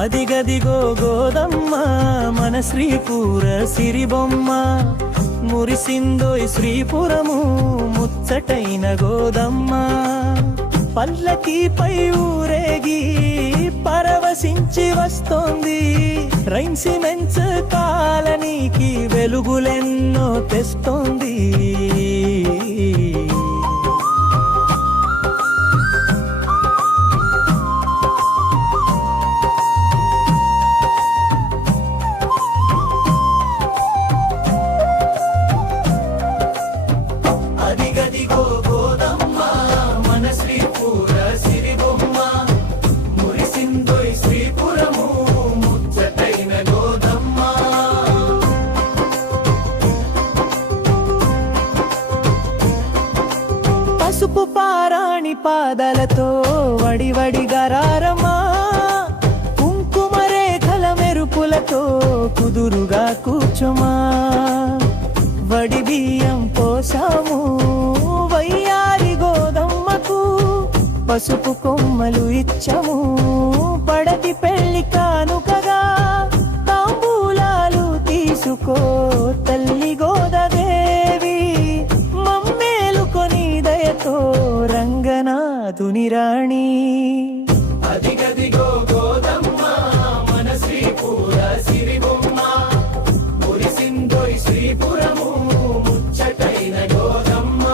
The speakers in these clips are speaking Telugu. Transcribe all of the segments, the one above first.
అదిగదిగో గోదమ్మ మన శ్రీపుర సిరిబొమ్మ, మురిసిందోయ్ శ్రీపురము ముచ్చటైన గోదమ్మ. పల్లకీపై ఊరేగి పరవశించి వస్తోంది, రైన్సిమెన్స్ కాలనీకి వెలుగులెన్నో తెస్తోంది. అదిగదిగో గోదమ్మ మన శ్రీపుర సిరిబొమ్మ, మురిసిందోయ్ శ్రీపురము ముచ్చటైన గోదమ్మ. పసుపు పారాణి పాదాలతో వడివడి గరారమా, కుంకుమ రేఖల మెరుపులతో కుదురుగా కూర్చోమా. వడి బియ్యం పోసాము వయ్యారి గోదమ్మకు, పసుపు కొమ్మలు ఇచ్చాము పడతి పెళ్లి కానుకగా. తాంబూలాలు తీసుకో తల్లి గోదాదేవి, మమ్మేలుకొని దయతో రంగనాథుని రాణి. అదిగదిగో గోదమ్మ మన శ్రీపుర సిరిబొమ్మ, మురిసిందోయ్ శ్రీపురము ముచ్చటైన గోదమ్మ.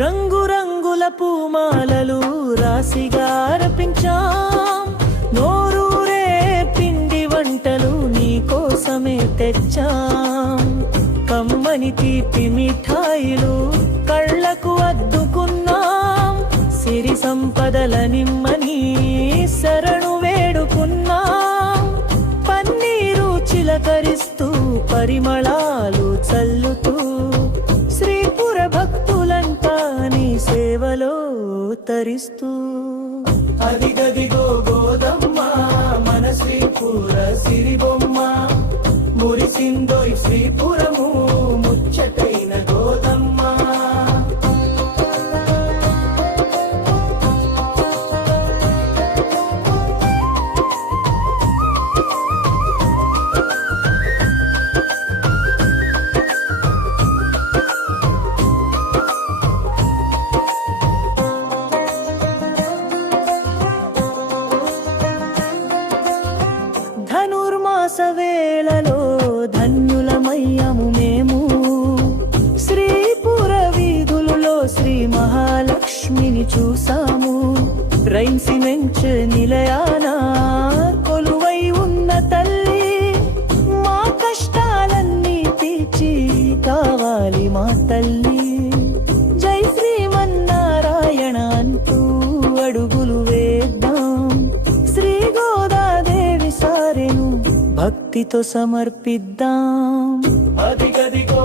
రంగురంగుల పూమాలలు రాశిగా అర్పించాం, నోరూరే పిండి వంటలు నీకోసమే తెచ్చాం. కమ్మని తీపి మిఠాయిలు కళ్ళకు అద్దుకున్నాం, సిరి సంపదల నిమ్మని శరణు వేడుకున్నాం. పన్నీరు చిలకరిస్తూ పరిమళాలు చల్లుతూ శ్రీపుర భక్తులంతా నీ సేవలో తరిస్తూ. అదిగదిగో గోదమ్మ మన శ్రీపుర సిరిబొమ్మ, మురిసిందోయ్ శ్రీపురము ముచ్చటైన గోదమ్మ. ధనుర్మాస వేళలో ధన్యులమయ్యము మేము, శ్రీపుర వీధులలో శ్రీ మహాలక్ష్మిని చూసాము. రైన్సిమెంట్ నిలయాన కొలువై ఉన్న తల్లి, మా కష్టాలన్నీ తీర్చి కావాలి మా తల్లి. జై శ్రీమన్నారాయణ అంటూ అడుగులు వేద్దాం, శ్రీ గోదాదేవి సారెను భక్తితో సమర్పిద్దాం. అదిగదిగో